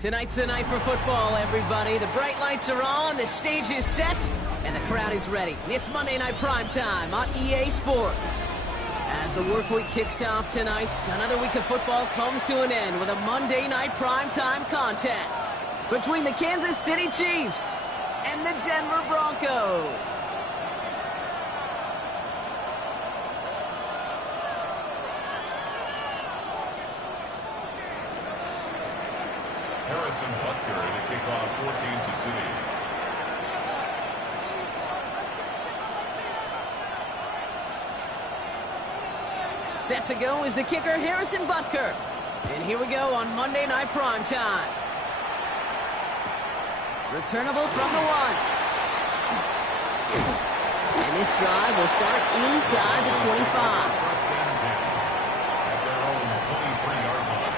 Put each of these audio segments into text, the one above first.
Tonight's the night for football, everybody. The bright lights are on, the stage is set, and the crowd is ready. It's Monday Night Primetime on EA Sports. As the work week kicks off tonight, another week of football comes to an end with a Monday Night Primetime contest between the Kansas City Chiefs and the Denver Broncos. Harrison Butker to kick off for Kansas City. Set to go is the kicker, Harrison Butker. And here we go on Monday Night Primetime. Returnable from the one. And this drive will start inside the 25. First and 10 at their own 23-yard line.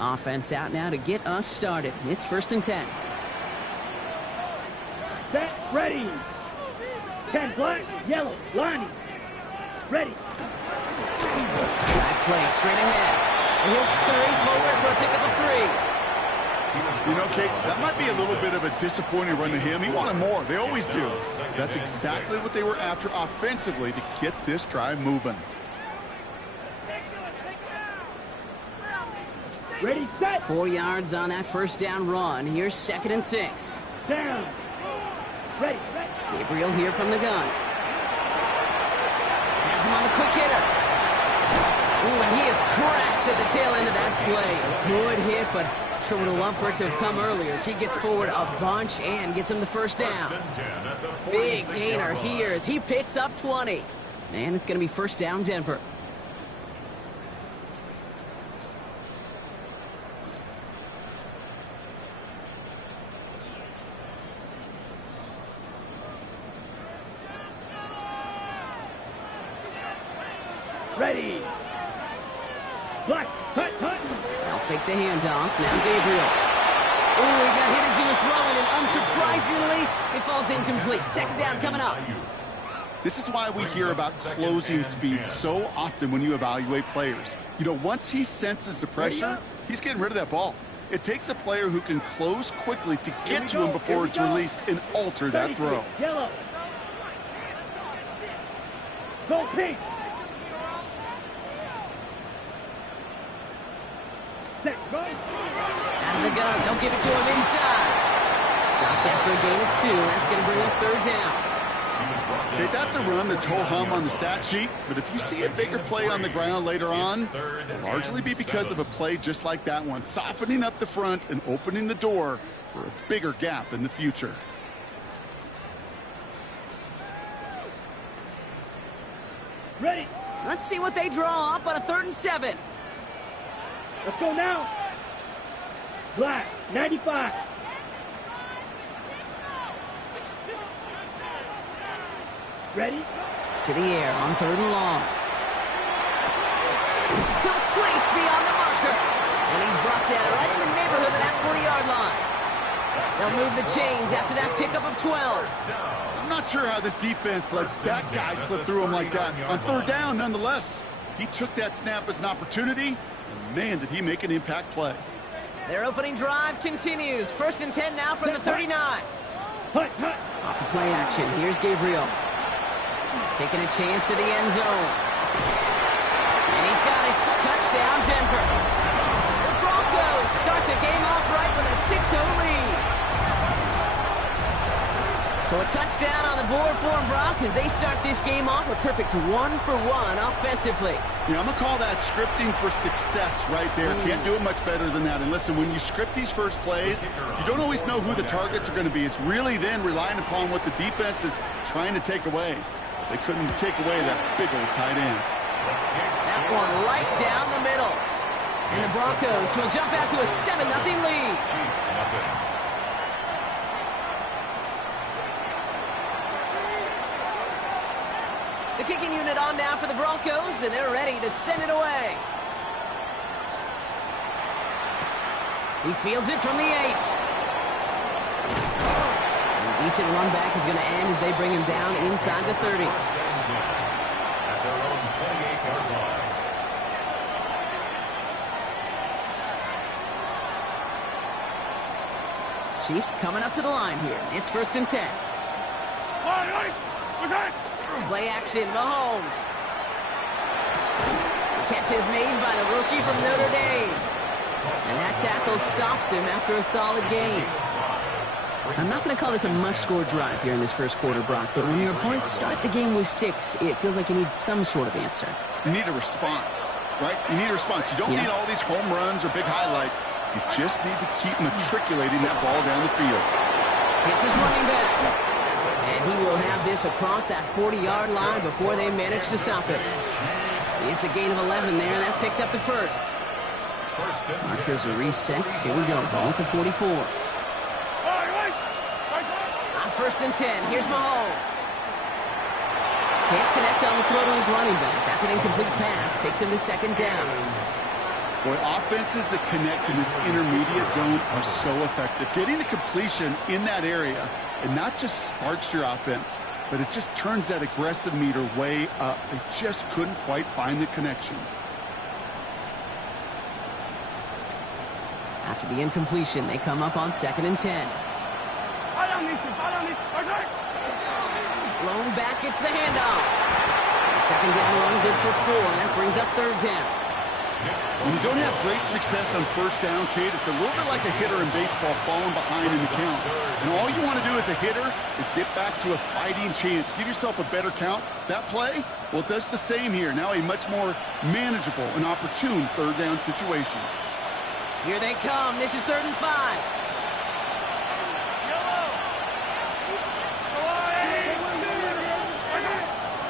Offense out now to get us started. It's 1st and 10. Set, ready. 10 black, yellow, lining. Ready. Drive play straight ahead. And he'll scurry forward for a pickup of 3. You know, Kate, that might be a little bit of a disappointing run to him. He wanted more. They always do. That's exactly what they were after offensively to get this drive moving. Ready, set. 4 yards on that first down run. Here's 2nd and 6. Down. Ready. Gabriel here from the gun. Has him on the quick hitter. Ooh, and he is cracked at the tail end of that play. A good hit, but sure would have loved for it to have come earlier as he gets forward a bunch and gets him the first down. Big gainer here as he picks up 20. And it's going to be 1st down Denver. Ready. Black, hut. They'll fake the handoff. Now Gabriel. Ooh, he got hit as he was throwing, and unsurprisingly, it falls incomplete. 2nd down coming up. This is why we hear about closing speed so often when you evaluate players. You know, once he senses the pressure, he's getting rid of that ball. It takes a player who can close quickly to get to him before it's released and alter that throw. Yellow. Go pink. Set, go. Out of the gun. They'll give it to him inside. Stopped after a gain of 2. That's going to bring up 3rd down. Okay, that's a run that's ho-hum on the stat sheet, but if you see a bigger play on the ground later on, it'll largely be because of a play just like that one, softening up the front and opening the door for a bigger gap in the future. Ready. Let's see what they draw up on a 3rd and 7. Let's go now. Black, 95. Ready. To the air on 3rd and long. Complete beyond the marker. And he's brought down right in the neighborhood of that 40-yard line. They'll move the chains after that pickup of 12. I'm not sure how this defense let that guy slip through him like that. On 3rd down, nonetheless, he took that snap as an opportunity, and man, did he make an impact play. Their opening drive continues. 1st and 10 now from the 39. Hut. Off the play action, here's Gabriel. Taking a chance to the end zone. And he's got it. Touchdown, Denver. The Broncos start the game off right with a 6-0 lead. So a touchdown on the board for them, Brock, as they start this game off a perfect 1-for-1 offensively. Yeah, I'm going to call that scripting for success right there. Can't do it much better than that. And listen, when you script these first plays, you don't always know who the targets are going to be. It's really then relying upon what the defense is trying to take away. They couldn't take away that big old tight end. That one right down the middle. And the Broncos will jump out to a 7-0 lead. The kicking unit on now for the Broncos, and they're ready to send it away. He fields it from the 8. A decent run back is going to end as they bring him down inside the 30. At their own 28-yard line. Chiefs coming up to the line here. It's 1st and 10. Play action, Mahomes. The catch is made by the rookie from Notre Dame. And that tackle stops him after a solid gain. I'm not going to call this a must-score drive here in this first quarter, Brock, but when your opponents start the game with 6, it feels like you need some sort of answer. You need a response, right? You need a response. You don't need all these home runs or big highlights. You just need to keep matriculating that ball down the field. It's his running back. And he will have this across that 40-yard line before they manage to stop it. It's a gain of 11 there, and that picks up the first. Markers are reset. Here we go. Ball at the 44. On 1st and 10, here's Mahomes. Can't connect on the throw to his running back. That's an incomplete pass. Takes him to 2nd down. Boy, offenses that connect in this intermediate zone are so effective. Getting the completion in that area, it not just sparks your offense, but it just turns that aggressive meter way up. They just couldn't quite find the connection. After the incompletion, they come up on 2nd and 10. Blown back, gets the handoff. 2nd down run, good for 4. That brings up 3rd down. When you don't have great success on 1st down, Kate, it's a little bit like a hitter in baseball falling behind in the count. And all you want to do as a hitter is get back to a fighting chance. Give yourself a better count. That play, well, it does the same here. Now a much more manageable and opportune 3rd down situation. Here they come. This is 3rd and 5.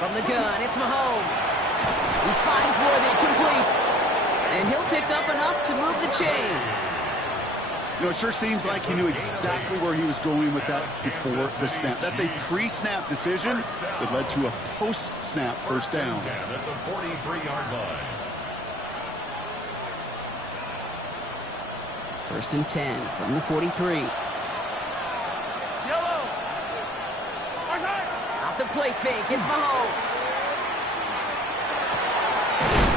From the gun, it's Mahomes. He finds Worthy, complete. And he'll pick up enough to move the chains. You know, it sure seems like he knew exactly where he was going with that before the snap. That's a pre-snap decision that led to a post-snap 1st down. At the 43-yard line. 1st and 10 from the 43. Off the play fake, it's Mahomes.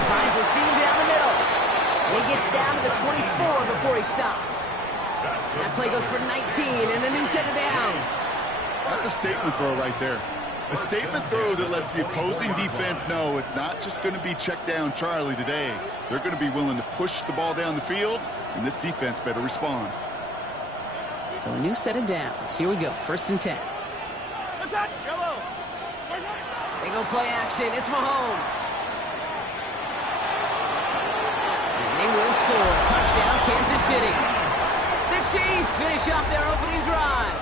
Finds a seam down the middle. And he gets down to the 24 before he stopped. That play goes for 19 and a new set of downs. That's a statement throw right there. A statement throw that lets the opposing defense know it's not just going to be check down Charlie today. They're going to be willing to push the ball down the field, and this defense better respond. So a new set of downs. Here we go. 1st and 10. They go play action. It's Mahomes. And they will score. Touchdown, Kansas City. The Chiefs finish off their opening drive.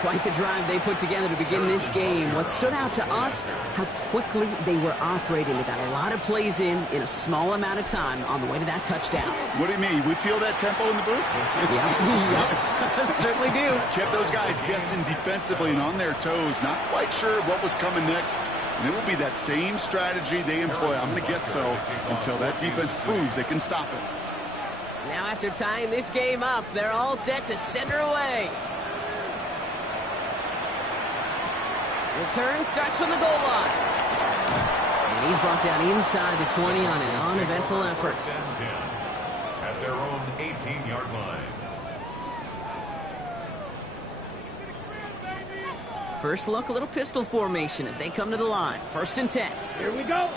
Quite the drive they put together to begin this game. What stood out to us, how quickly they were operating. They got a lot of plays in a small amount of time on the way to that touchdown. What do you mean? We feel that tempo in the booth? Yeah, certainly do. Kept those guys guessing defensively and on their toes, not quite sure what was coming next. And it will be that same strategy they employ, I'm going to guess so, until that defense proves they can stop it. Now after tying this game up, they're all set to send her away. Return starts from the goal line. And he's brought down inside the 20 on an uneventful effort. At their own 18-yard line. First look, a little pistol formation as they come to the line. 1st and 10. Here we go.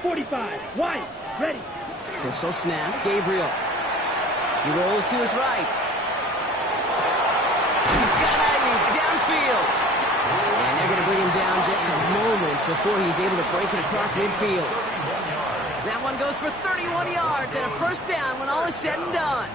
45. Wide. Ready. Pistol snap. Gabriel. He rolls to his right. takes a moment before he's able to break it across midfield. That one goes for 31 yards and a first down when all is said and done.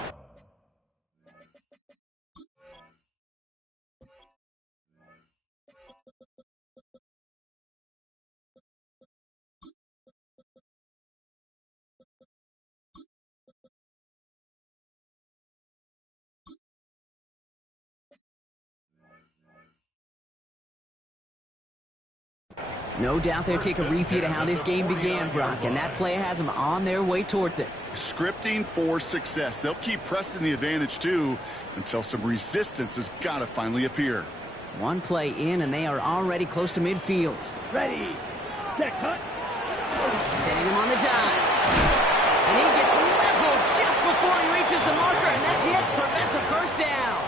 No doubt they'll take a repeat of how this game began, Brock, and that play has them on their way towards it. Scripting for success. They'll keep pressing the advantage, too, until some resistance has got to finally appear. One play in, and they are already close to midfield. Ready. Set, cut. Setting him on the dive. And he gets leveled just before he reaches the marker, and that hit prevents a first down.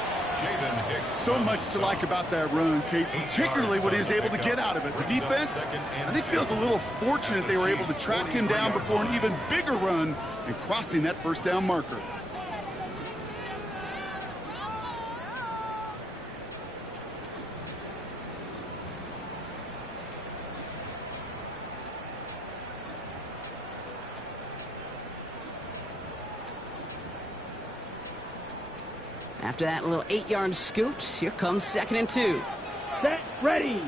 So much to like about that run, Kate, particularly what he was able to get out of it. The defense, I think, feels a little fortunate they were able to track him down before an even bigger run and crossing that first down marker. After that little 8-yard scoot, here comes 2nd and 2. Set, ready.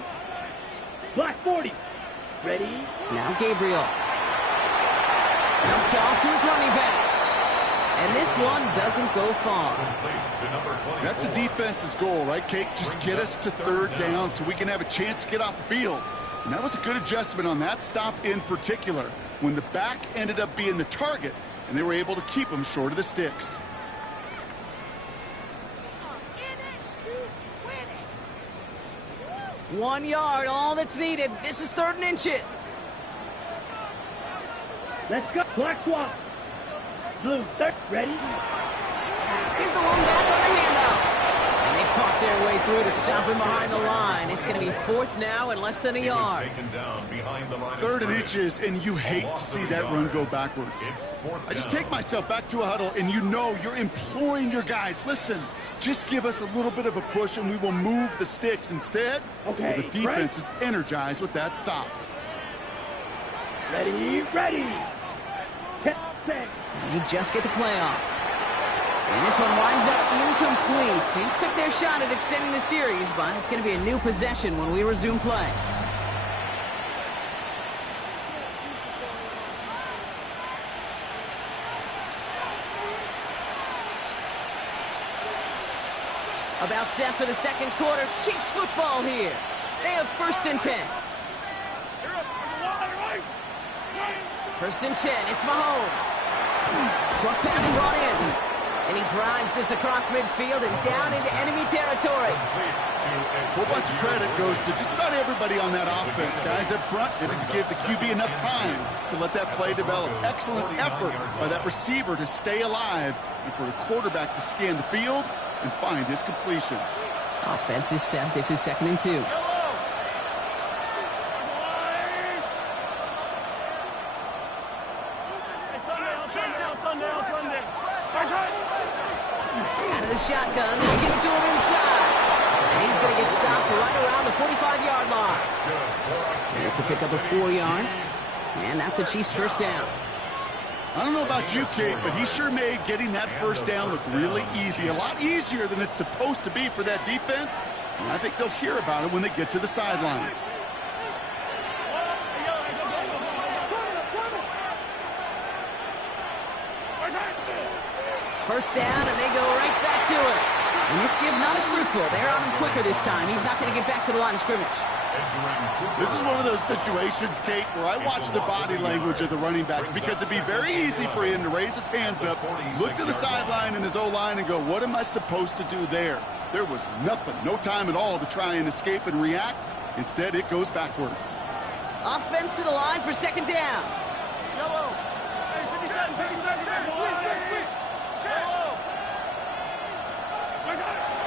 Black 40. Ready. Now Gabriel. Dumped off to his running back. And this one doesn't go far. That's the defense's goal, right, Kate? Just get us to 3rd down so we can have a chance to get off the field. And that was a good adjustment on that stop in particular, when the back ended up being the target, and they were able to keep him short of the sticks. One yard, all that's needed. This is 3rd and inches. Let's go. Black swap. Blue, third, ready. Here's the one back on the handoff. And they fought their way through to stop him behind the line. It's going to be 4th now and less than a yard. 3rd and inches, and you hate to see that run go backwards. I just take myself back to a huddle, and you know you're imploring your guys, listen, just give us a little bit of a push, and we will move the sticks instead. Okay, the defense is energized with that stop. Ready, ready. Set. And he just get the play off. And this one winds up incomplete. He took their shot at extending the series, but it's going to be a new possession when we resume play. About set for the 2nd quarter. Chiefs football here. They have 1st and 10. 1st and 10. It's Mahomes. Short pass brought in. And he drives this across midfield and down into enemy territory. A whole bunch of credit goes to just about everybody on that offense. Guys up front didn't give the QB enough time to let that play develop. Excellent effort by that receiver to stay alive and for the quarterback to scan the field and find his completion. Offense is set. This is 2nd and 2. Out of the shotgun, they'll give it to him inside. And he's going to get stopped right around the 45-yard line. And it's a pickup of 4 yards. And that's a Chiefs first down. I don't know about you, Kate, but he sure made getting that first down look really easy. A lot easier than it's supposed to be for that defense. And I think they'll hear about it when they get to the sidelines. First down, and they go right back to it. And this give not as fruitful. They're on him quicker this time. He's not going to get back to the line of scrimmage. This is one of those situations, Kate, where I watch the body language of the running back because it'd be very easy for him to raise his hands up, look to the sideline in his O-line and go, what am I supposed to do there? There was nothing, no time at all to try and escape and react. Instead, it goes backwards. Offense to the line for 2nd down. Yellow.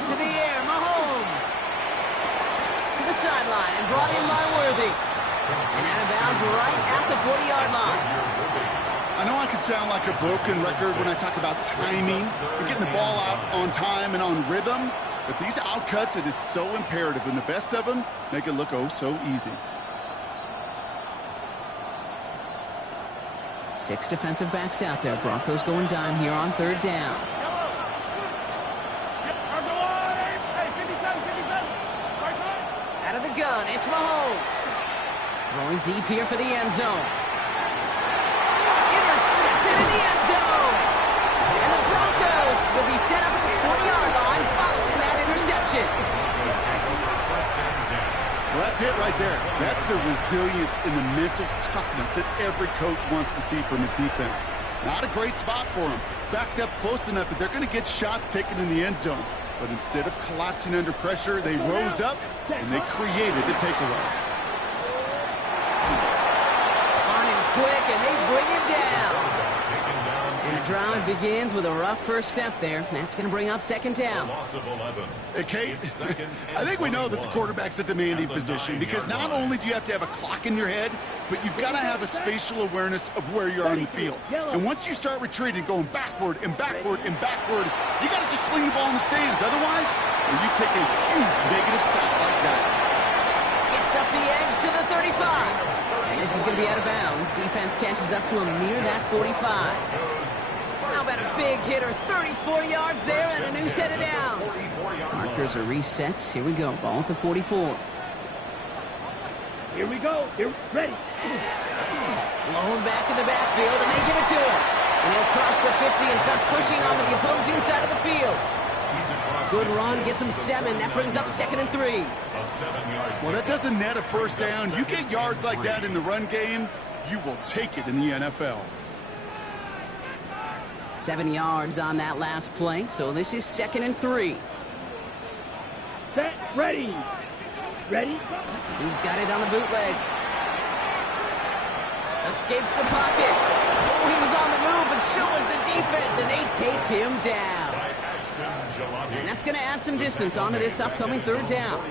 To the air, Mahomes. To the sideline and brought in by Worthy. And out of bounds right at the 40-yard line. I know I could sound like a broken record when I talk about timing and getting the ball out on time and on rhythm, but these outcuts, it is so imperative, and the best of them make it look oh so easy. 6 defensive backs out there. Broncos going dime here on 3rd down. Out of the gun, it's Mahomes. Going deep here for the end zone. Intercepted in the end zone. And the Broncos will be set up at the 20-yard line following that interception. Well, that's it right there. That's the resilience and the mental toughness that every coach wants to see from his defense. Not a great spot for him. Backed up close enough that they're going to get shots taken in the end zone. But instead of collapsing under pressure, they rose up and they created the takeaway. On him quick, and they bring him down. And the drive begins with a rough first step there. That's going to bring up 2nd down. Hey, Kate, I think we know that the quarterback's a demanding position because not only do you have to have a clock in your head, but you've got to have a spatial awareness of where you are on the field. And once you start retreating, going backward and backward and backward, you got to just sling the ball in the stands. Otherwise, you take a huge negative sack like that. Gets up the edge to the 35. And this is going to be out of bounds. Defense catches up to him near that 45. How about a big hitter, 34 yards there and a new set of downs. Markers are reset. Here we go. Ball at the 44. Here we go. Here, ready. Blown back in the backfield, and they give it to him. And he'll cross the 50 and start pushing onto the opposing side of the field. Good run, gets him 7. That brings up 2nd and 3. Well, that doesn't net a first down. You get yards like that in the run game, you will take it in the NFL. 7 yards on that last play, so this is 2nd and 3. Set, ready. Ready? He's got it on the bootleg. Escapes the pocket. Oh, he was on the move, but so was the defense, and they take him down. And that's going to add some distance onto this upcoming 3rd down.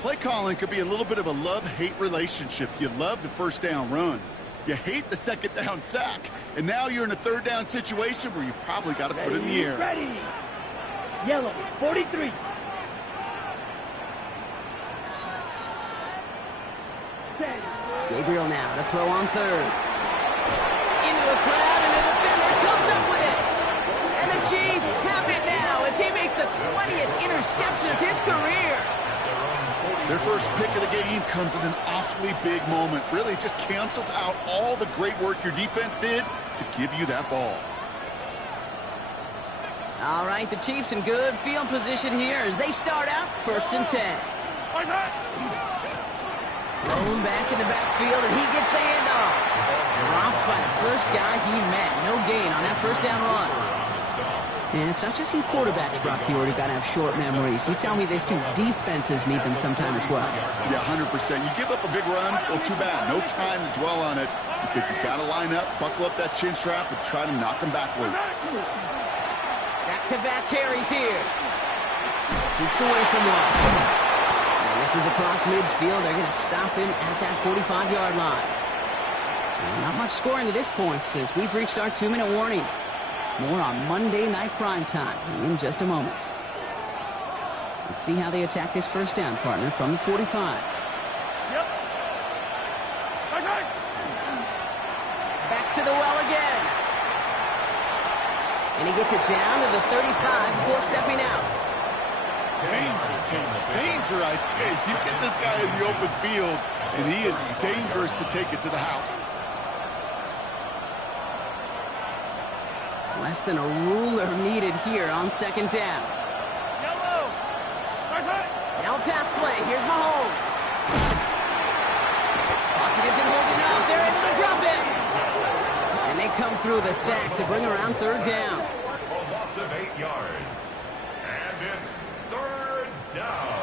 Play calling could be a little bit of a love-hate relationship. You love the first down run. You hate the 2nd down sack. And now you're in a 3rd down situation where you probably got to put it in the air. Ready. Yellow, 43. Gabriel now to throw on 3rd. Into a crowd, and the defender comes up with it. And the Chiefs have it now as he makes the 20th interception of his career. Their first pick of the game comes at an awfully big moment. Really just cancels out all the great work your defense did to give you that ball. All right, the Chiefs in good field position here as they start out 1st and 10. Thrown back in the backfield, and he gets the handoff. Dropped by the first guy he met. No gain on that first down run. And it's not just some quarterbacks, Brock Huard, who got to have short memories. You tell me these two defenses need them sometime as well. Yeah, 100%. You give up a big run, well, too bad. No time to dwell on it because you got to line up, buckle up that chin strap, and try to knock them backwards. Back-to-back carries here. Jukes away from one. And this is across midfield. They're going to stop him at that 45-yard line. And not much scoring to this point since we've reached our 2-minute warning. More on Monday Night Primetime in just a moment. Let's see how they attack this first down, partner, from the 45. Yep. Back to the well again. And he gets it down to the 35 before stepping out. Danger, I say. You get this guy in the open field, and he is dangerous to take it to the house. Less than a ruler needed here on 2nd down. Yellow. Now a pass play. Here's Mahomes. Pocket isn't holding up. They're able to drop him. And they come through the sack to bring around 3rd down. A loss of 8 yards. And it's 3rd down.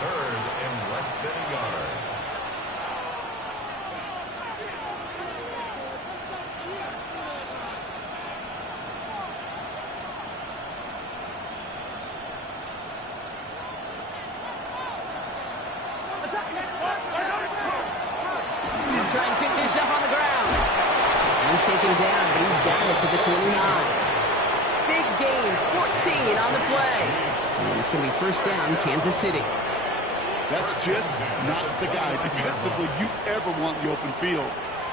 3rd and less than a yard. Try and pick this up on the ground. He's taken down, but he's got it to the 29. Big gain, 14 on the play. And it's going to be 1st down, Kansas City. That's just not the guy defensively you ever want in the open field.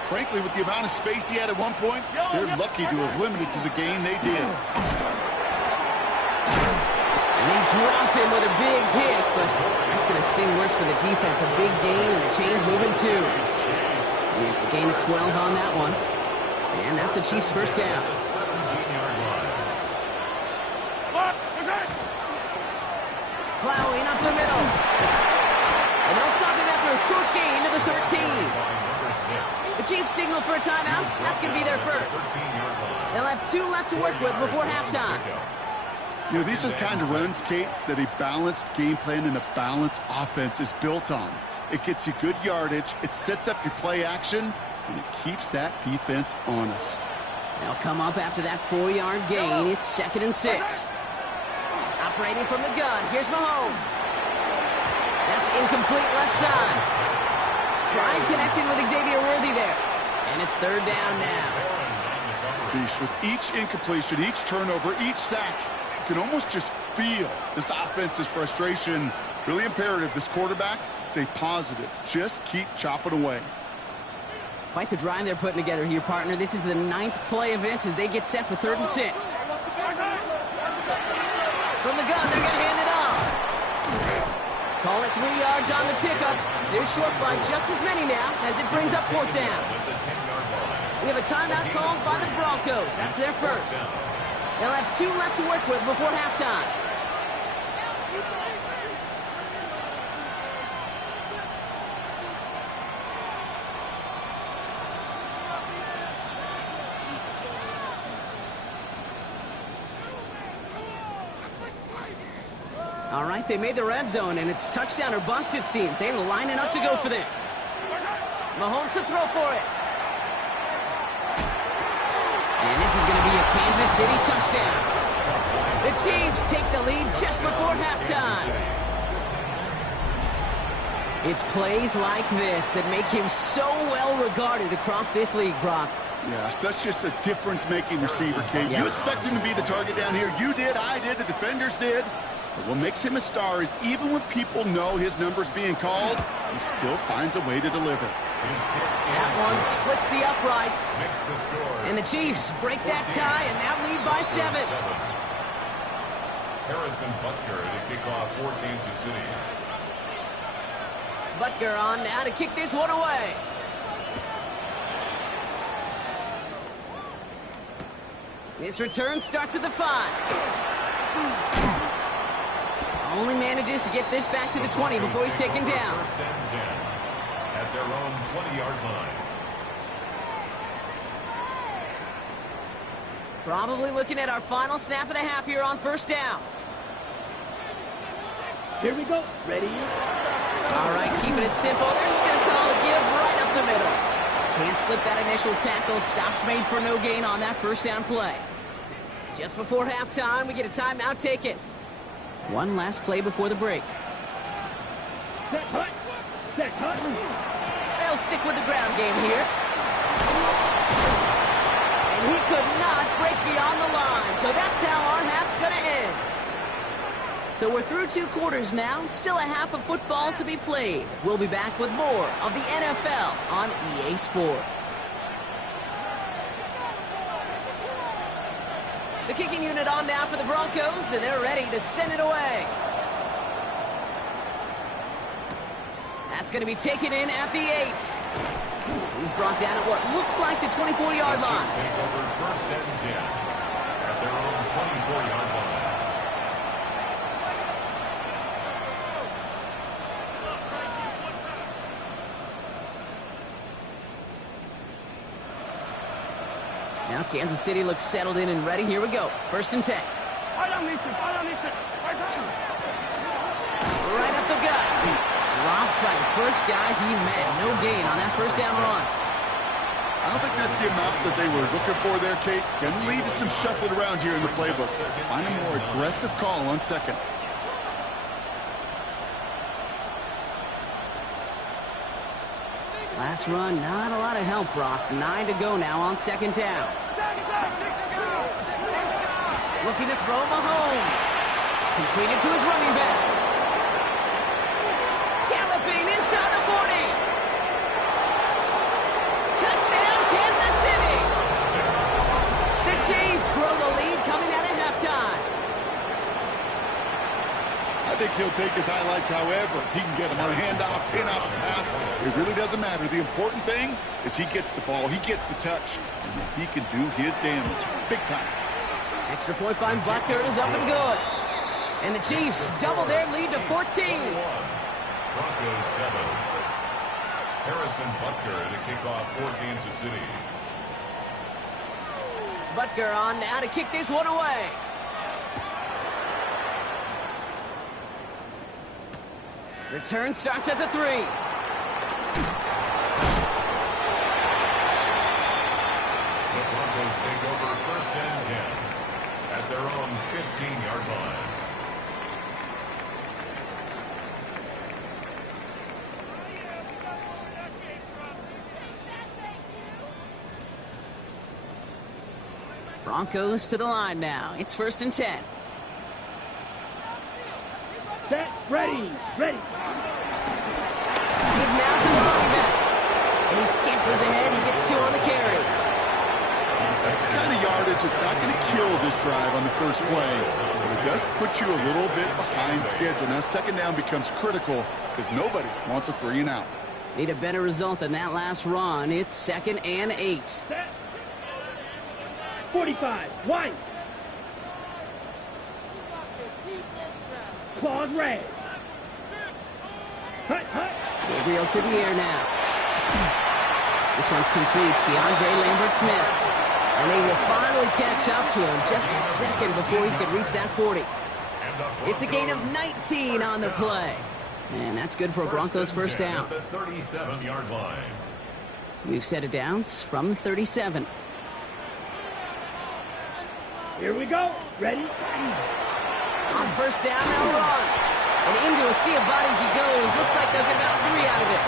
Frankly, with the amount of space he had at one point, they're lucky to have limited to the game they did. And they drop him with a big hit, but that's going to sting worse for the defense. A big gain, and the chain's moving too. And it's a gain of 12 on that one. And that's a Chiefs first down. Plowing up the middle. And they'll stop him after a short gain to the 13. The Chiefs signal for a timeout. That's going to be their first. They'll have 2 left to work with before halftime. You know, these are the kind of runs, Kate, that a balanced game plan and a balanced offense is built on. It gets you good yardage, it sets up your play action, and it keeps that defense honest. They'll come up after that 4-yard gain. It's 2nd and 6. Operating from the gun. Here's Mahomes. That's incomplete left side. Trying connecting with Xavier Worthy there. And it's 3rd down now. Beast, with each incompletion, each turnover, each sack, you can almost just feel this offense's frustration. Really imperative, this quarterback, stay positive. Just keep chopping away. Quite the drive they're putting together here, partner. This is the 9th play of it as they get set for 3rd and 6. From the gun, they're going to hand it off. Call it 3 yards on the pickup. They're short by just as many now as it brings up 4th down. We have a timeout called by the Broncos. That's their first. They'll have 2 left to work with before halftime. All right, they made the red zone, and it's touchdown or bust, it seems. They're lining up to go for this. Mahomes to throw for it. And this is going to be a Kansas City touchdown. The Chiefs take the lead just before halftime. It's plays like this that make him so well regarded across this league, Brock. Yeah, such just a difference-making receiver, Kate. You expect him to be the target down here. You did, I did, the defenders did. But what makes him a star is even when people know his number's being called, he still finds a way to deliver. That one splits the uprights. And the Chiefs break that tie and now lead by 7. Harrison Butker to kick off for Kansas City. Butker on now to kick this one away. This return starts at the 5. Only manages to get this back to the 20 before he's taken down. First and 10 at their own 20-yard line. Probably looking at our final snap of the half here on 1st down. Here we go. Ready? All right, keeping it simple. They're just going to call a give right up the middle. Can't slip that initial tackle. Stops made for no gain on that 1st down play. Just before halftime, we get a timeout taken. One last play before the break. Set hut. Set hut. They'll stick with the ground game here. And he could not break beyond the line. So that's how our half's going to end. So we're through 2 quarters now. Still a half of football to be played. We'll be back with more of the NFL on EA Sports. The kicking unit on now for the Broncos, and they're ready to send it away. That's going to be taken in at the 8. He's brought down at what looks like the 24-yard line. Take over 1st and 10 at their own 24-yard line. Now Kansas City looks settled in and ready. Here we go. 1st and 10. Right up the gut. Dropped by the first guy he met. No gain on that 1st down run. I don't think that's the amount that they were looking for there, Kate. Can lead to some shuffling around here in the playbook. Find a more aggressive call on 2nd. Last run, not a lot of help, Brock. 9 to go now on 2nd down. Looking to throw Mahomes. Completed to his running back. Galloping inside the 40. Touchdown! he'll take his highlights however. He can get them on a handoff, pin-off, pass. It really doesn't matter. The important thing is he gets the ball, he gets the touch, and then he can do his damage big time. Extra point by Butker is up and good. And the Chiefs double their lead to 14. Broncos 7. Harrison Butker to kick off for Kansas City. Butker on now to kick this one away. Return starts at the 3. The Broncos take over 1st and 10 at their own 15-yard line. Broncos to the line now. It's 1st and 10. Set, ready, ready. Give now to the running back. And he scampers ahead and gets 2 on the carry. That's the kind of yardage that's not going to kill this drive on the first play, but it does put you a little bit behind schedule. Now, 2nd down becomes critical because nobody wants a 3 and out. Need a better result than that last run. It's 2nd and 8. Set. 45, white. Claws red. Hut, hut. Gabriel to the air now. This one's complete. DeAndre Lambert-Smith. And they will finally catch up to him just a second before he could reach that 40. It's a gain of 19 on the play. And that's good for a Broncos 1st down. The 37-yard line. We've set it downs from the 37. Here we go. Ready? On 1st down, they'll run. And into a sea of bodies he goes. Looks like they'll get about 3 out of it.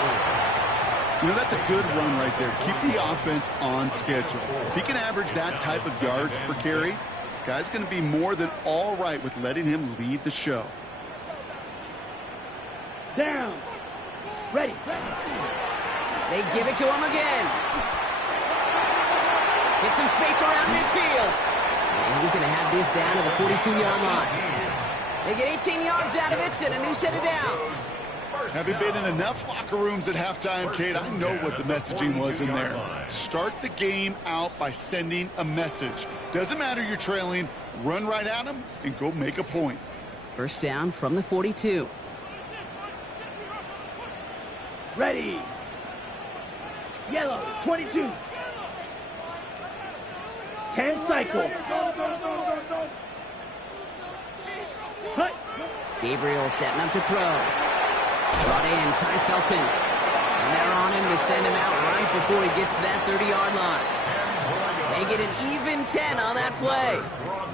You know, that's a good run right there. Keep the offense on schedule. If he can average that type of yards per carry, this guy's going to be more than all right with letting him lead the show. Down. Ready. They give it to him again. Get some space around midfield. And he's going to have this down to the 42-yard line. They get 18 yards out of it and a new set of downs. Having been in enough locker rooms at halftime, Kate, I know what the messaging was in there. Start the game out by sending a message. Doesn't matter you're trailing, run right at them and go make a point. 1st down from the 42. Ready. Yellow, 22. 10 cycle. Hut. Gabriel setting up to throw. Brought in Ty Felton. And they're on him to send him out right before he gets to that 30-yard line. They get an even 10 on that play.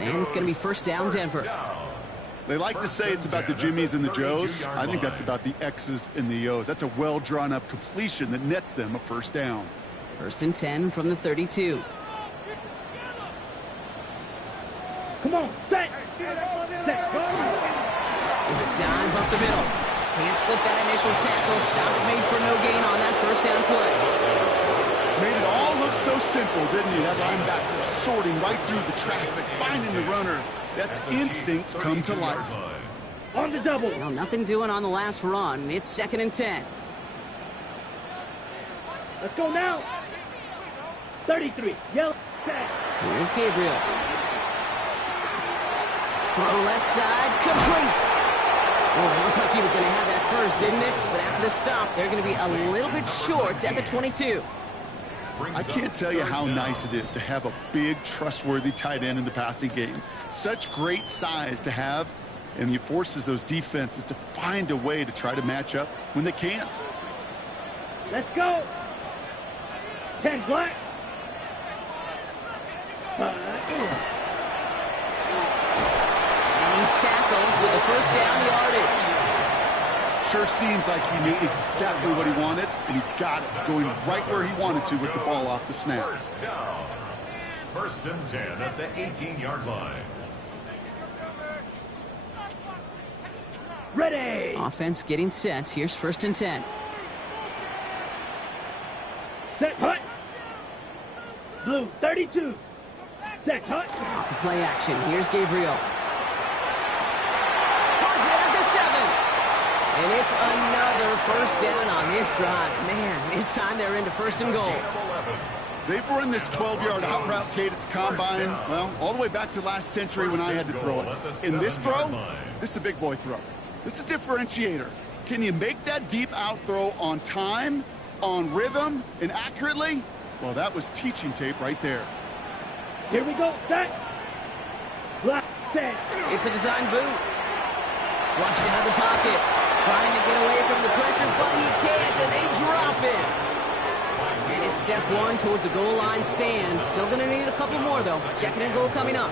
And it's going to be 1st down Denver. They like to say it's about the Jimmies and the Joes. I think that's about the X's and the O's. That's a well-drawn-up completion that nets them a 1st down. 1st and 10 from the 32. Come on, set. Set, go. There's a dive up the middle. Can't slip that initial tackle. Stops made for no gain on that 1st down play. Made it all look so simple, didn't he? That linebacker sorting right through the traffic, finding the runner. That's instincts come to life. On the double. Well, nothing doing on the last run. It's 2nd and 10. Let's go now. 33. Yellow. Set. Here's Gabriel. Throw left side, complete. Oh, it looked like he was going to have that first, didn't it? But after the stop, they're going to be a little bit short at the 22. I can't tell you how nice it is to have a big, trustworthy tight end in the passing game. Such great size to have, and he forces those defenses to find a way to try to match up when they can't. Let's go. 10 black. And he's tackled with the 1st down yardage. Sure seems like he knew exactly what he wanted, and he got it, going right where he wanted to with the ball off the snap. 1st down. 1st and 10 at the 18-yard line. Ready. Offense getting set. Here's 1st and 10. Set, hut. Blue, 32. Set, hut. Off the play action. Here's Gabriel. Positive at the 7. And it's another first down on this drive. Man, this time they're into first and goal. They've run this 12-yard out route, Kate, at the combine, well, all the way back to last century when I had to throw it. In this throw, this is a big boy throw. This is a differentiator. Can you make that deep out throw on time, on rhythm, and accurately? Well, that was teaching tape right there. Here we go. Set. Black set. It's a design boot. Flushed out of the pocket. Trying to get away from the pressure, but he can't, and they drop it. And it's step one towards a goal line stand. Still going to need a couple more, though. Second and goal coming up.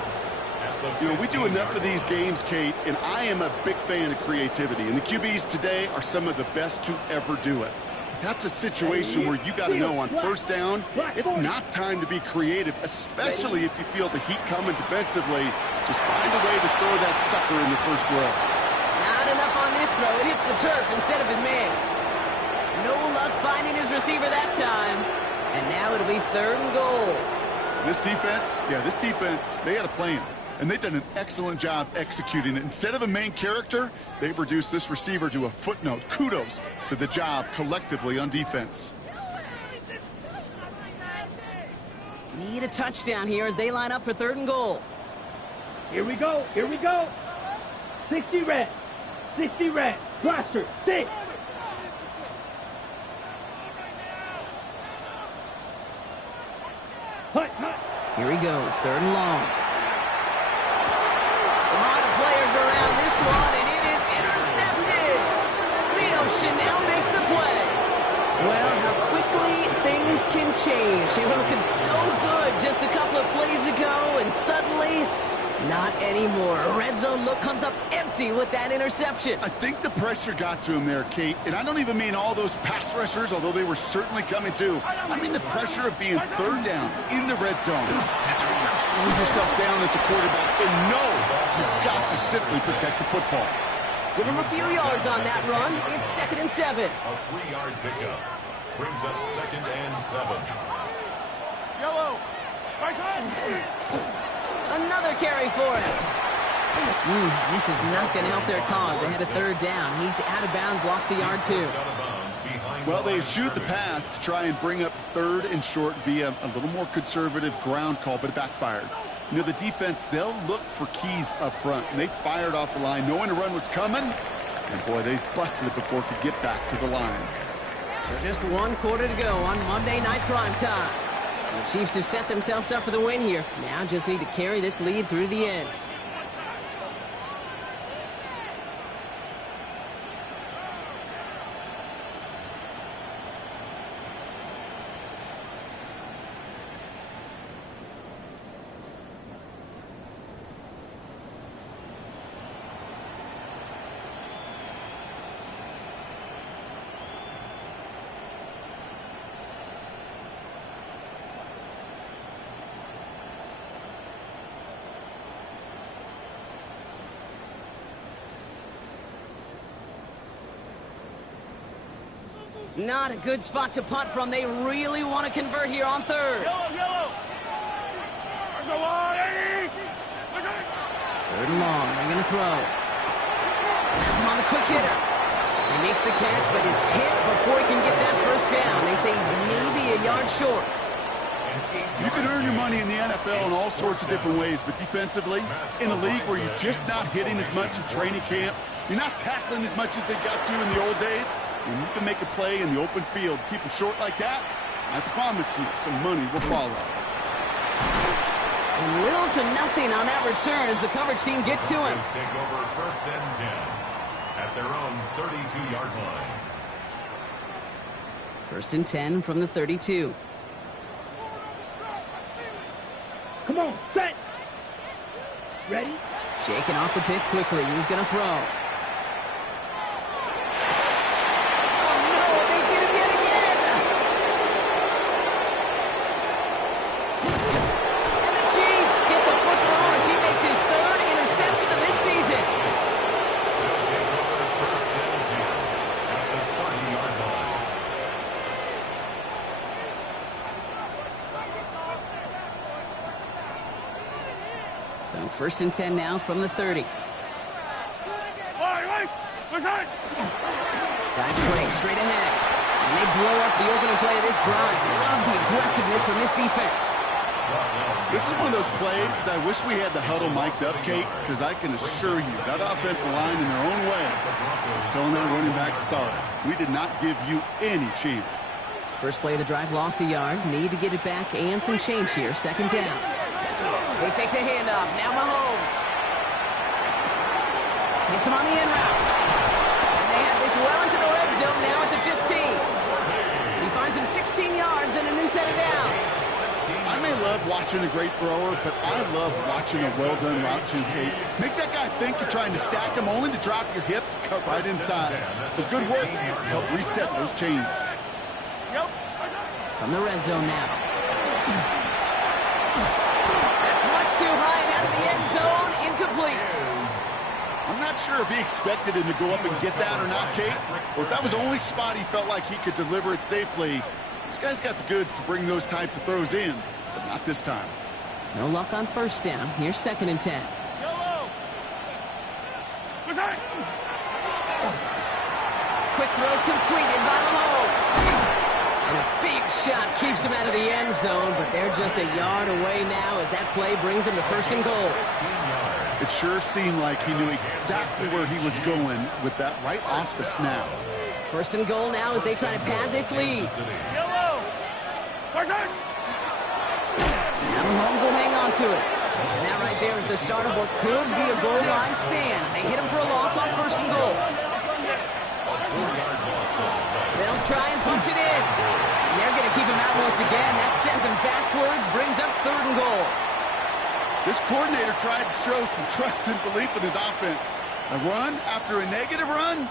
You know, we do enough of these games, Kate, and I am a big fan of creativity. And the QBs today are some of the best to ever do it. That's a situation where you got to know on first down, it's not time to be creative, especially if you feel the heat coming defensively. Just find a way to throw that sucker in the first row. Not enough on this throw. It hits the turf instead of his man. No luck finding his receiver that time. And now it'll be third and goal. This defense, they had a plan. And they've done an excellent job executing it. Instead of a main character, they've reduced this receiver to a footnote. Kudos to the job collectively on defense. Need a touchdown here as they line up for third and goal. Here we go. Here we go. 60 reps. 60 reps. Blaster. 6. Hut, hut. Here he goes. Third and long. A lot of players around this one, and it is intercepted. Leo Chanel makes the play. Well, how quickly things can change. They were looking so good just a couple of plays ago, and suddenly, not anymore. A red zone look comes up empty with that interception. I think the pressure got to him there, Kate. And I don't even mean all those pass rushers, although they were certainly coming too. I mean the pressure of being third down in the red zone. That's where you got to slow yourself down as a quarterback and know you've got to simply protect the football. Give him a few yards on that run. It's 2nd and 7. A 3-yard pickup brings up 2nd and 7. Yellow. Another carry for him. This is not going to help their cause. They had a third down. He's out of bounds, lost a yard too. Well, they shoot the pass to try and bring up third and short via a little more conservative ground call, but it backfired. You know, the defense, they'll look for keys up front. And they fired off the line knowing the run was coming. And, boy, they busted it before it could get back to the line. So just 1 quarter to go on Monday Night Prime Time. The Chiefs have set themselves up for the win here. Now just need to carry this lead through the end. Not a good spot to punt from. They really want to convert here on third. Yellow. Third and long. They're going to throw. Has him on the quick hitter. He makes the catch, but is hit before he can get that first down. They say he's maybe a yard short. You can earn your money in the NFL in all sorts of different ways, but defensively, in a league where you're just not hitting as much in training camp, you're not tackling as much as they got to in the old days, when you can make a play in the open field, keep them short like that, I promise you some money will follow. And little to nothing on that return as the coverage team gets to him. Take over 1st and 10 at their own 32-yard line. 1st and 10 from the 32. Come on, set. Ready? Shaking off the pick quickly. He's going to throw. Oh, no, they get him yet again. And the Chiefs get the football as he makes his 3rd interception of this season. They'll take over 1st and 10 at the 40-yard line. So 1st and 10 now from the 30. Dive play straight ahead. And they blow up the opening play of this drive. Love the aggressiveness from this defense. This is one of those plays that I wish we had the huddle mic'd up, Kate, because I can assure you that offensive line in their own way is telling their running back, sorry, we did not give you any chance. First play of the drive, lost a yard. Need to get it back and some change here. Second down. They fake the handoff. Now Mahomes. Hits him on the in route. And they have this well into the red zone now at the 15. He finds him 16 yards and a new set of downs. I may love watching a great thrower, but I love watching a well-done route too, Kate. Make that guy think you're trying to stack him, only to drop your hips, cut right inside. So good work to help reset those chains. From the red zone now. That's much too high and out of the end zone. Incomplete. I'm not sure if he expected him to go up and get that or not, Kate, or if that was the only spot he felt like he could deliver it safely. This guy's got the goods to bring those types of throws in, but not this time. No luck on first down. Here's 2nd and 10. Quick throw completed by Mahomes. And a big shot keeps him out of the end zone, but they're just a yard away now as that play brings him to 1st and goal. It sure seemed like he knew exactly where he was going with that right off the snap. 1st and goal now as they try to pad this lead. Now Mahomes will hang on to it. And that right there is the start of what could be a goal line stand. They hit him for a loss on 1st and goal. They'll try and punch it in. And they're going to keep him out once again. That sends him backwards, brings up 3rd and goal. This coordinator tried to show some trust and belief in his offense. A run after a negative run?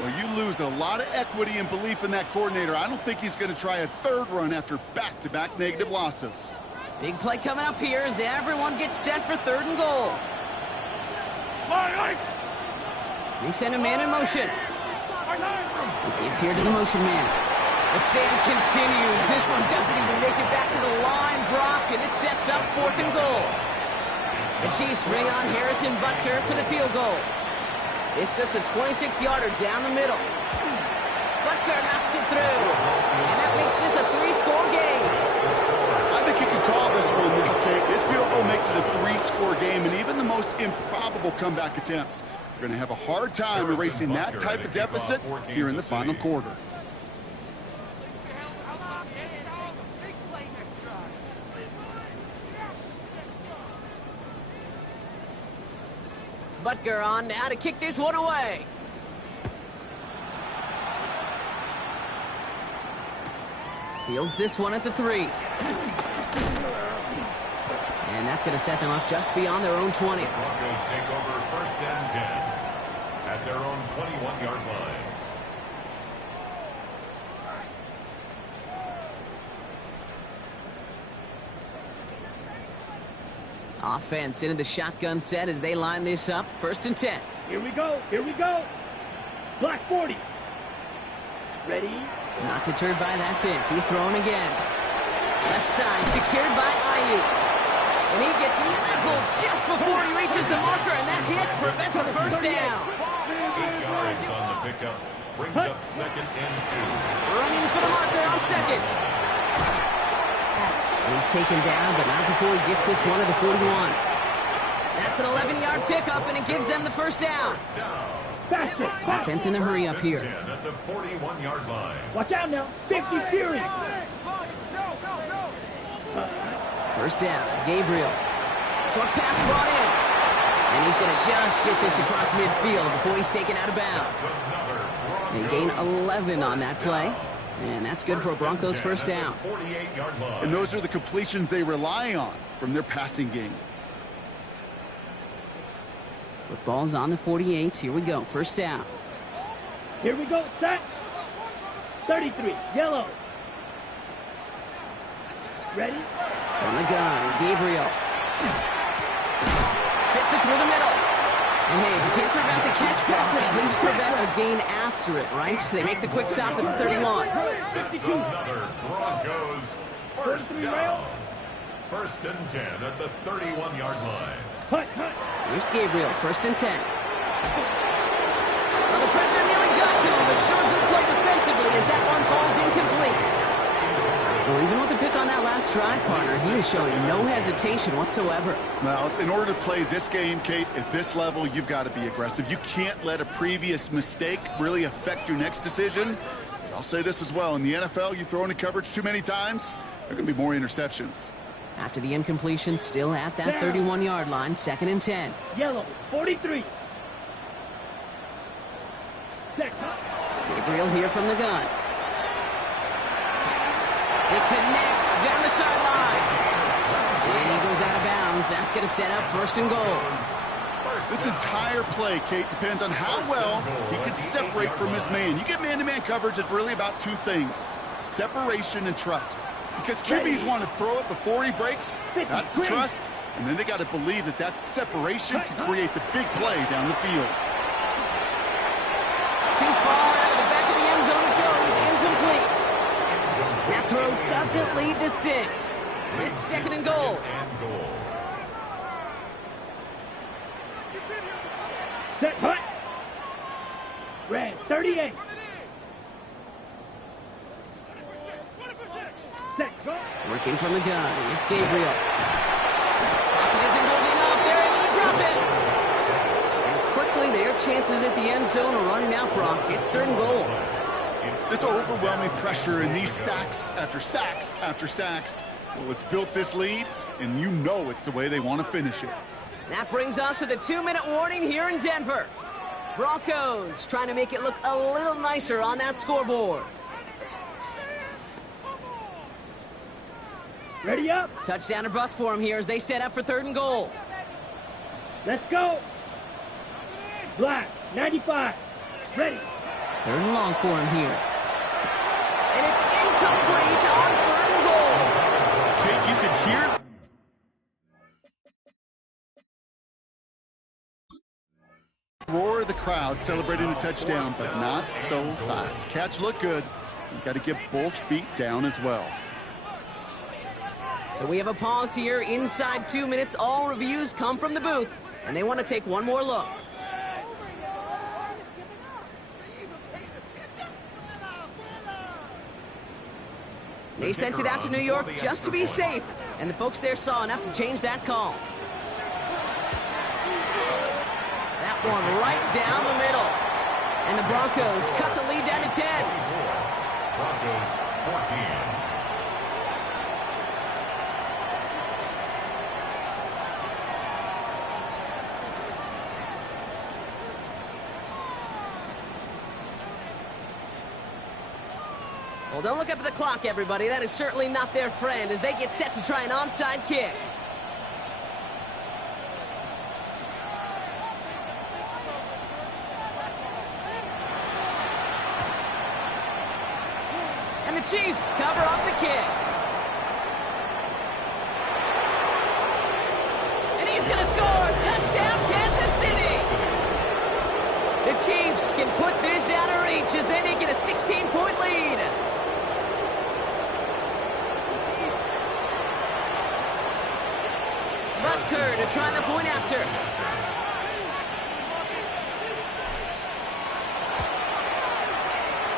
Well, you lose a lot of equity and belief in that coordinator. I don't think he's going to try a 3rd run after back-to-back negative losses. Big play coming up here as everyone gets set for 3rd and goal. They send a man in motion. They give here to the motion man. The stand continues. This one doesn't even make it back to the line, Brock, and it sets up 4th and goal. The Chiefs bring on Harrison Butker for the field goal. It's just a 26-yarder down the middle. Butker knocks it through. And that makes this a 3-score game. I think you can call this one, okay? This field goal makes it a 3-score game, and even the most improbable comeback attempts are going to have a hard time erasing that type of deficit here in the final quarter. Butker on now to kick this one away. Fields this one at the 3. And that's going to set them up just beyond their own 20. Broncos take over 1st and 10 at their own 21-yard line. Offense into the shotgun set as they line this up. 1st and 10. Here we go. Here we go. Black 40. Ready? Not deterred by that pitch. He's throwing again. Left side secured by Ayuk. And he gets leveled just before he reaches the marker, and that hit prevents a 1st down. 8 yards on the pickup. Brings up 2nd and 2. Running for the marker on 2nd. He's taken down, but not before he gets this one at the 41. That's an 11-yard pickup, and it gives them the 1st down. Faster. Offense in the hurry up here. At the 41-yard line. Watch out now. 50 Fury. 1st down. Gabriel. Short pass brought in. And he's going to just get this across midfield before he's taken out of bounds. They gain 11 on that play. And that's good for a Broncos 1st down. And those are the completions they rely on from their passing game. Football's on the 48. Here we go. 1st down. Here we go. Set. 33. Yellow. Ready? On the gun. Gabriel. Fits it through the middle. And hey, if you can't prevent the catch back, at least prevent a gain after it, right? So they make the quick stop at the 31. That's another Broncos 1st down. 1st and 10 at the 31-yard line. Hut. Here's Gabriel. 1st and 10. Well, the pressure nearly got to him, but sure good play defensively as that one falls incomplete. Well, even with the pick on that last drive, partner, he is showing no hesitation whatsoever. Now, in order to play this game, Kate, at this level, you've got to be aggressive. You can't let a previous mistake really affect your next decision. I'll say this as well. In the NFL, you throw into coverage too many times, there are going to be more interceptions. After the incompletion, still at that 31-yard line, 2nd and 10. Yellow, 43. Gabriel here from the gun. It connects down the sideline. And he goes out of bounds. That's going to set up 1st and goal. This entire play, Kate, depends on how well he can separate from his man. You get man-to-man coverage, it's really about two things: separation and trust. Because QBs want to throw it before he breaks. That's the trust. And then they got to believe that that separation can create the big play down the field. Too far out of the back of the end zone it goes. Incomplete. That throw doesn't lead to 6. It's 2nd and goal. Set, hut. Red, 38. Set, go. Working from the gun. It's Gabriel. Pocket isn't holding up. They're able to drop it. And quickly, their chances at the end zone are running out, Brock. It's 3rd and goal. This overwhelming pressure and these sacks after sacks after sacks, well, it's built this lead, and you know it's the way they want to finish it. That brings us to the 2-minute warning here in Denver. Broncos trying to make it look a little nicer on that scoreboard. Ready up. Touchdown or bust for him here as they set up for 3rd and goal. Let's go. Black, 95. Ready. 3rd and long for him here. And it's incomplete on 3rd and goal. Kate, you could hear the roar of the crowd celebrating a touchdown, but not so fast. Catch looked good. You've got to get both feet down as well. So we have a pause here. Inside 2 minutes, all reviews come from the booth, and they want to take one more look. They sent it out to New York just to be safe, and the folks there saw enough to change that call. That one right down the middle. And the Broncos cut the lead down to 10. Broncos 14. Well, don't look up at the clock, everybody. That is certainly not their friend as they get set to try an onside kick. And the Chiefs cover up the kick. And he's going to score. Touchdown, Kansas City. The Chiefs can put this out of reach as they make it a 16-point lead. Butker to try the point after.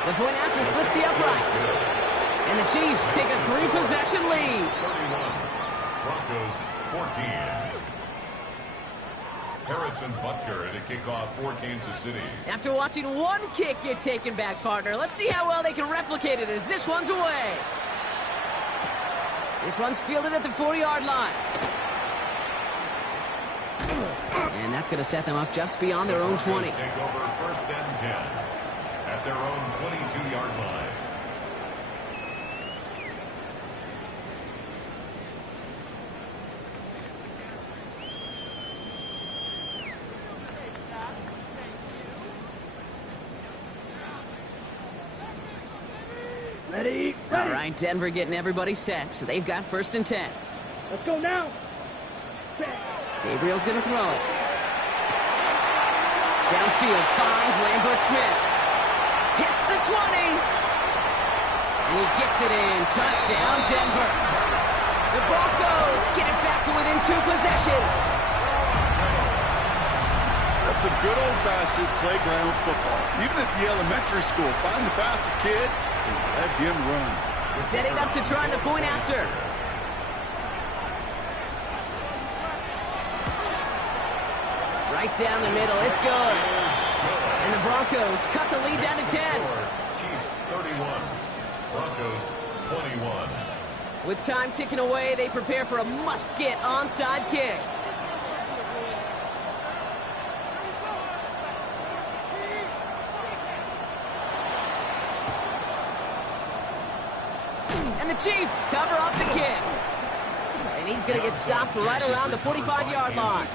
The point after splits the uprights. And the Chiefs take a 3-possession lead. 31. Broncos 14. Harrison Butker to kick off for Kansas City. After watching one kick get taken back, partner, let's see how well they can replicate it as this one's away. This one's fielded at the 40-yard line. And that's going to set them up just beyond their own 20. Take over 1st and 10 at their own 22-yard line. Ready. All right, Denver getting everybody set. So they've got 1st and 10. Let's go now. Set. Gabriel's going to throw it. Downfield finds Lambert Smith. Hits the 20. And he gets it in. Touchdown, Denver. The Broncos get it back to within 2 possessions. some good old-fashioned playground football. Even at the elementary school, find the fastest kid and let him run. Setting up to try the point after. Right down the middle, it's good. And the Broncos cut the lead down to 10. Chiefs 31, Broncos 21. With time ticking away, they prepare for a must-get onside kick. And the Chiefs cover up the kick. And he's going to get stopped right around the 45-yard line.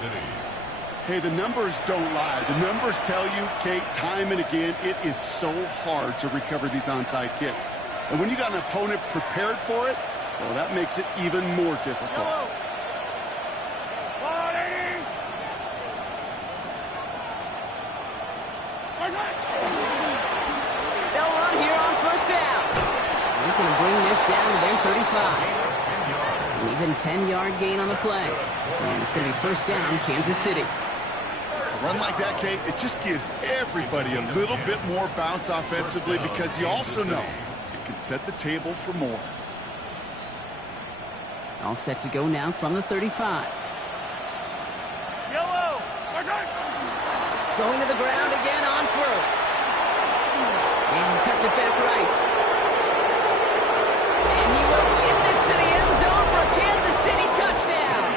Hey, the numbers don't lie. The numbers tell you, Kate, time and again, it is so hard to recover these onside kicks. And when you got an opponent prepared for it, well, that makes it even more difficult. They'll run here on first down. He's going to bring this down to their 35. An even 10-yard gain on the play. And it's going to be first down, Kansas City. A run like that, Kate, it just gives everybody a little bit more bounce offensively because you also know it can set the table for more. All set to go now from the 35. Yellow. Going to the ground again on first. And he cuts it back right. And he will get this to the end zone for a Kansas City touchdown.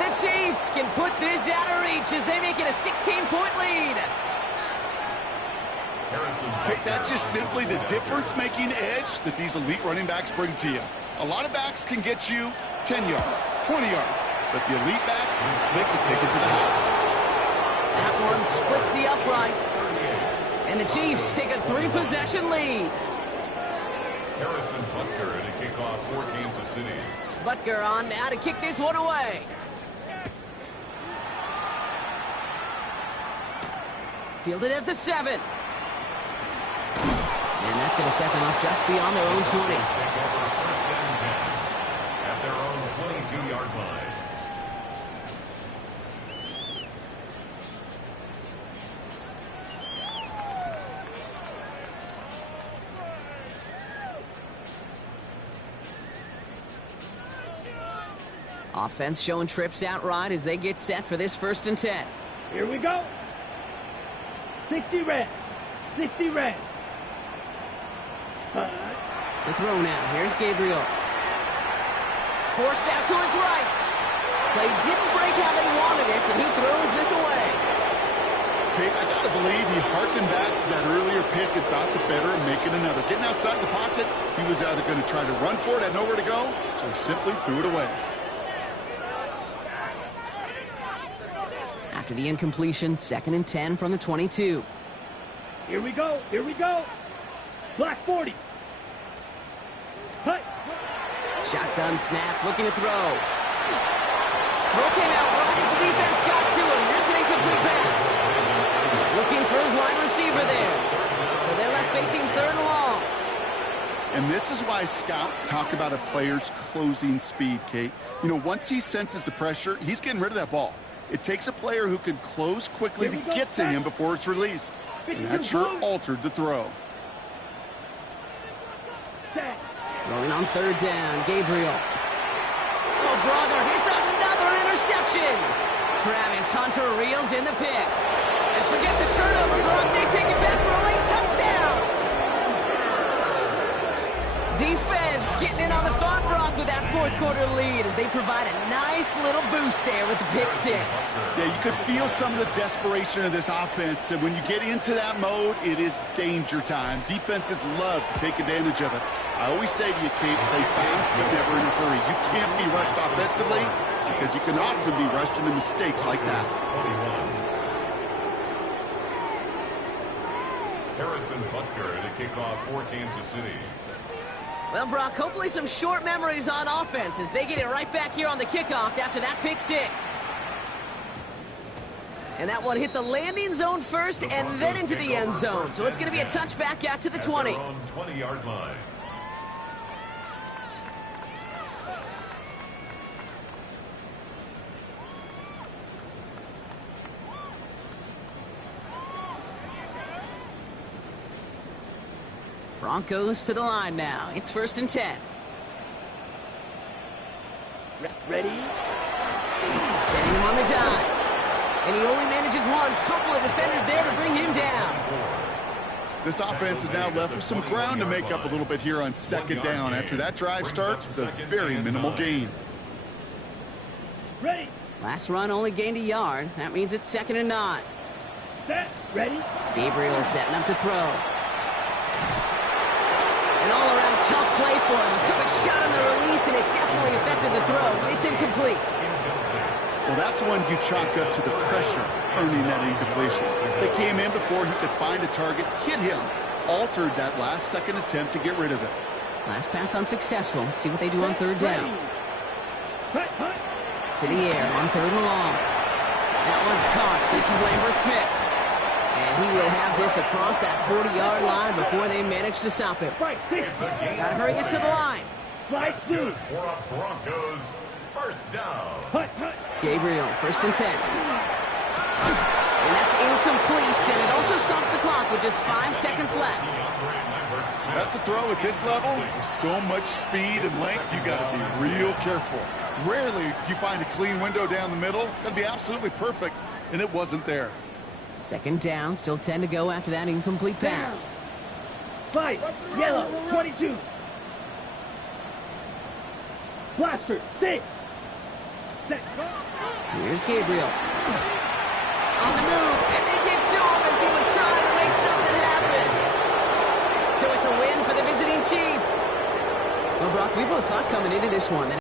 The Chiefs can put this out of reach as they make it a 16-point lead. Kate, that's just simply the difference-making edge that these elite running backs bring to you. A lot of backs can get you 10 yards, 20 yards, but the elite backs, they can take it to the house. That one splits the uprights. And the Chiefs take a 3-possession lead. Harrison Butker to kick off for Kansas City. Butker on now to kick this one away. Fielded at the 7. And that's going to set them up just beyond their own 20. Take over first and 10 at their own 22-yard line. Offense showing trips out right as they get set for this first and 10. Here we go. 60 red. 60 red. To throw now. Here's Gabriel. Forced out to his right. Play didn't break how they wanted it, and he throws this away. Kate, I got to believe he harkened back to that earlier pick and thought the better of making another. Getting outside the pocket, he was either going to try to run for it, had nowhere to go, so he simply threw it away. After the incompletion, 2nd and 10 from the 22. Here we go. Here we go. Black 40. Cut. Shotgun snap, looking to throw. Throw came out right as the defense got to him. That's an incomplete pass. Looking for his wide receiver there. So they're left facing 3rd and long. And this is why scouts talk about a player's closing speed, Kate. You know, once he senses the pressure, he's getting rid of that ball. It takes a player who can close quickly to get to him before it's released. And that sure altered the throw. Throwing on 3rd down, Gabriel. Oh, brother, it's another interception. Travis Hunter reels in the pick. And forget the turnover, Brock. They take it back for a late touchdown. Defense getting in on the fun, Brock, with that 4th quarter lead as they provide a nice little boost there with the pick 6. Yeah, you could feel some of the desperation of this offense. And when you get into that mode, it is danger time. Defenses love to take advantage of it. I always say to you, Kate, play fast but never in a hurry. You can't be rushed offensively because you can often be rushed into mistakes like that. Harrison Butker to kick off for Kansas City. Well, Brock, hopefully some short memories on offense as they get it right back here on the kickoff after that pick 6. And that one hit the landing zone first and then into the end zone. So it's going to be a touchback out to the 20. 20-yard line. Broncos to the line now. It's 1st and 10. Ready? Setting him on the dive. And he only manages one. Couple of defenders there to bring him down. This offense is now left with some ground to make up a little bit here on 2nd down after that drive starts with a very minimal gain. Ready? Last run only gained a yard. That means it's 2nd and 9. Set. Ready? Gabriel setting up to throw. An all-around tough play for him. He took a shot on the release, and it definitely affected the throw. It's incomplete. Well, that's one you chalk up to the pressure earning that incompletion. They came in before he could find a target, hit him, altered that last-second attempt to get rid of it. Last pass unsuccessful. Let's see what they do on 3rd down. Cut. To the air on 3rd and long. That one's caught. This is Lambert Smith. And he will have this across that 40-yard line before they manage to stop him. Gotta hurry this to the line. Slide through. For a Broncos first down. Cut. Gabriel, 1st and 10. And that's incomplete, and it also stops the clock with just 5 seconds left. That's a throw at this level. With so much speed and length, you got to be real careful. Rarely do you find a clean window down the middle. Got to be absolutely perfect, and it wasn't there. 2nd down, still 10 to go after that incomplete pass. Slide. Yellow. 22. Blaster. 6. Set. Here's Gabriel. On the move, and they give to him as he was trying to make something happen. So it's a win for the visiting Chiefs. Well, Brock, we both thought coming into this one that